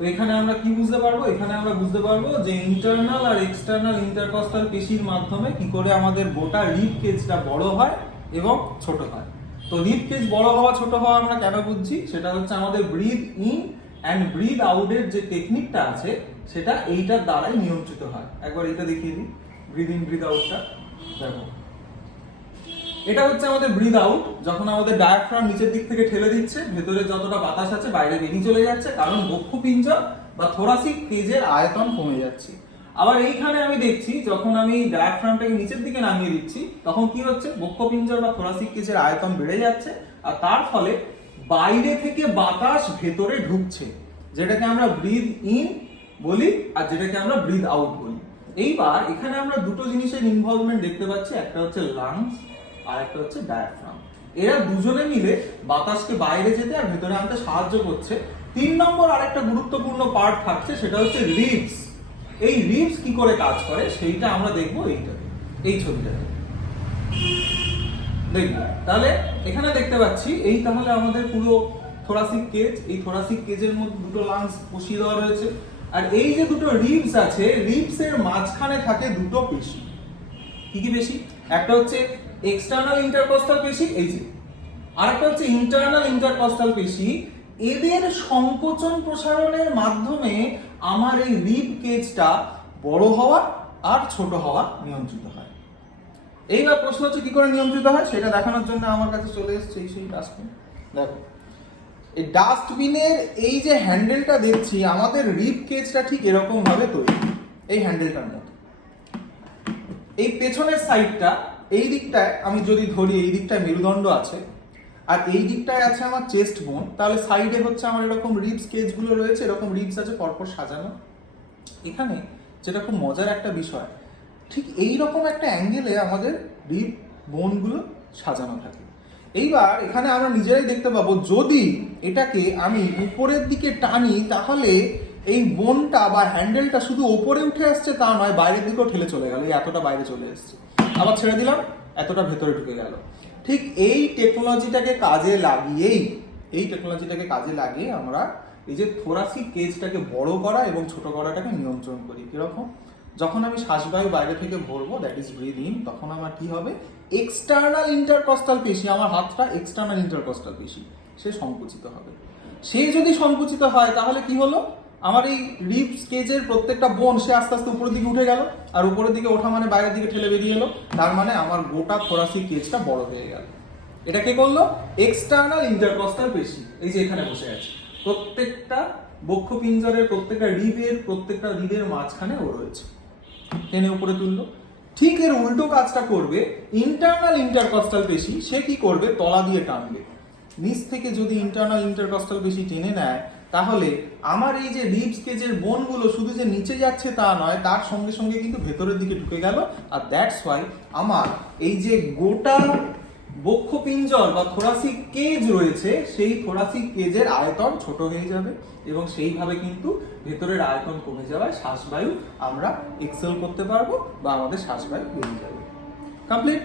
তো এখানে আমরা কি বুঝতে পারব? এখানে আমরা বুঝতে পারব যে ইন্টারনাল আর এক্সটার্নাল ইন্টারকস্টাল পেশির মাধ্যমে কি করে আমাদের গোটা রিপ কেজটা বড় হয় এবং ছোট হয়। তো রিপ কেজ বড় হওয়া, ছোট হওয়া আমরা কেন বুঝছি? সেটা হচ্ছে আমাদের ব্রিথ ইন অ্যান্ড ব্রিথ আউটের যে টেকনিকটা আছে, সেটা এইটার দ্বারাই নিয়ন্ত্রিত হয়। একবার এটা দেখিয়ে দিই। ব্রিথ ইন ব্রিথ আউটটা দেখো। এটা হচ্ছে আমাদের ব্রিদ আউট যখন আমাদের ডায়াফ্রাম নিচের দিক থেকে ঠেলে দিচ্ছে, ভেতরে যতটা বাতাস আছে বাইরে বেরিয়ে চলে যাচ্ছে, কারণ বক্ষপিঞ্জর বা থোরাসিক কেজের আয়তন কমে যাচ্ছে। আবার এইখানে আমি দেখছি, যখন আমি ডায়াফ্রামটাকে নিচের দিকে নামিয়ে দিচ্ছি, তখন কি হচ্ছে? বক্ষপিঞ্জর বা থোরাসিক কেজের আয়তন বেড়ে যাচ্ছে, আর তার ফলে বাইরে থেকে বাতাস ভেতরে ঢুকছে, যেটাকে আমরা ব্রিদ ইন বলি আর যেটাকে আমরা ব্রিদ আউট বলি। এইবার এখানে আমরা দুটো জিনিসের ইনভলভমেন্ট দেখতে পাচ্ছি, একটা হচ্ছে লাংস আর হচ্ছে ডায়াফ্রাম এরা দুজনে মিলে বাতাসকে বাইরে যেতে আর ভেতরে আনতে সাহায্য করছে। তিন নম্বর আরেকটা গুরুত্বপূর্ণ পার্ট থাকছে, সেটা হচ্ছে রিবস এই রিবস কি করে কাজ করে? সেইটা আমরা দেখব এইটাতে এই দেখব। তাহলে এখানে দেখতে পাচ্ছি, এই তাহলে আমাদের পুরো থোরাসিক কেজ এই থোরাসিক কেজের মধ্যে দুটো লাংস বসিয়ে দেওয়া রয়েছে। আর এই যে দুটো রিবস আছে রিবস এর মাঝখানে থাকে দুটো পেশি। কি কি পেশি একটা হচ্ছে এক্সটার্নাল ইন্টারকস্টাল পেশি এই যে। আরেকটা হচ্ছে ইন্টারনাল ইন্টারকস্টাল পেশি এদের সংকোচন প্রসারণের মাধ্যমে আমার এই রিব কেজটা বড় হওয়া আর ছোট হওয়া নিয়ন্ত্রিত হয়। এইবার প্রশ্ন হচ্ছে কি করে নিয়ন্ত্রিত হয়? সেটা দেখানোর জন্য আমার কাছে চলে এসেছে এই সেই ডাস্টবিন দেখো, এই ডাস্টবিনের এই যে হ্যান্ডেলটা দেখছি, আমাদের রিব কেজটা ঠিক এরকম ভাবে তৈরি। এই হ্যান্ডেলটার মতো। এই পেছনের সাইডটা এই দিকটায় আমি যদি ধরি, এই দিকটায় মেরুদণ্ড আছে, আর এই দিকটায় আছে আমার চেস্ট বোন তাহলে সাইডে হচ্ছে আমার এরকম রিবস কেজগুলো রয়েছে, এরকম রিবস আছে পরপর সাজানো। এখানে যেটা খুব মজার একটা বিষয়, ঠিক এই রকম একটা অ্যাঙ্গেলে আমাদের রিপ বোনগুলো সাজানো থাকে। এইবার এখানে আমরা নিজেরাই দেখতে পাবো, যদি এটাকে আমি উপরের দিকে টানি, তাহলে এই বোনটা বা হ্যান্ডেলটা শুধু ওপরে উঠে আসছে তা নয়, বাইরের দিকেও ঠেলে চলে গেল এতটা বাইরে চলে এসছে। আবার ছেড়ে দিলাম, এতটা ভেতরে ঢুকে গেল। ঠিক এই টেকনোলজিটাকে কাজে লাগিয়েই, এই টেকনোলজিটাকে কাজে লাগিয়ে আমরা এই যে থোরাসিক কেজটাকে বড় করা এবং ছোট করাটাকে নিয়ন্ত্রণ করি, কীরকম? যখন আমি শ্বাসবায়ু বাইরে থেকে ভরবো দ্যাট ইজ ব্রিদ তখন আমার কি হবে? এক্সটার্নাল ইন্টারকস্টাল পেশি, আমার হাতটা এক্সটার্নাল ইন্টারকস্টাল পেশি, সে সংকুচিত হবে। সে যদি সংকুচিত হয়, তাহলে কি হলো? আমার এই রিপ স্কেজের প্রত্যেকটা বোন সে আস্তে আস্তে উপরের দিকে উঠে গেল, আর উপরের দিকে ওঠা মানে বাইরের দিকে ঠেলে বেরিয়ে এলো। তার মানে আমার গোটা থোরাসিক কেজটা বড় হয়ে গেল। এটা কে করল? এক্সটার্নাল ইন্টারকস্টাল পেশি এই যে এখানে বসে আছে। প্রত্যেকটা বক্ষপিঞ্জরের, প্রত্যেকটা রিবের প্রত্যেকটা রিবের মাঝখানে ও রয়েছে। টেনে উপরে তুললো। ঠিক এর উল্টো কাজটা করবে ইন্টারনাল ইন্টারকস্টাল পেশি সে কি করবে? তলা দিয়ে টানবে। নিচ থেকে যদি ইন্টারনাল ইন্টারকস্টাল পেশি টেনে নেয় তাহলে আমার এই যে রিবস কেজের বোনগুলো শুধু যে নিচে যাচ্ছে তা নয়, তার সঙ্গে সঙ্গে কিন্তু ভেতরের দিকে ঢুকে গেল। আর দ্যাটস ওয়াই আমার এই যে গোটা বক্ষপিঞ্জর বা থোরাসিক কেজ রয়েছে, সেই থোরাসিক কেজের আয়তন ছোট হয়ে যাবে এবং সেইভাবে কিন্তু ভেতরের আয়তন কমে যাওয়ায় শ্বাসবায়ু আমরা এক্সেল করতে পারব বা আমাদের শ্বাসবায়ু বেরিয়ে যাবে। কমপ্লিট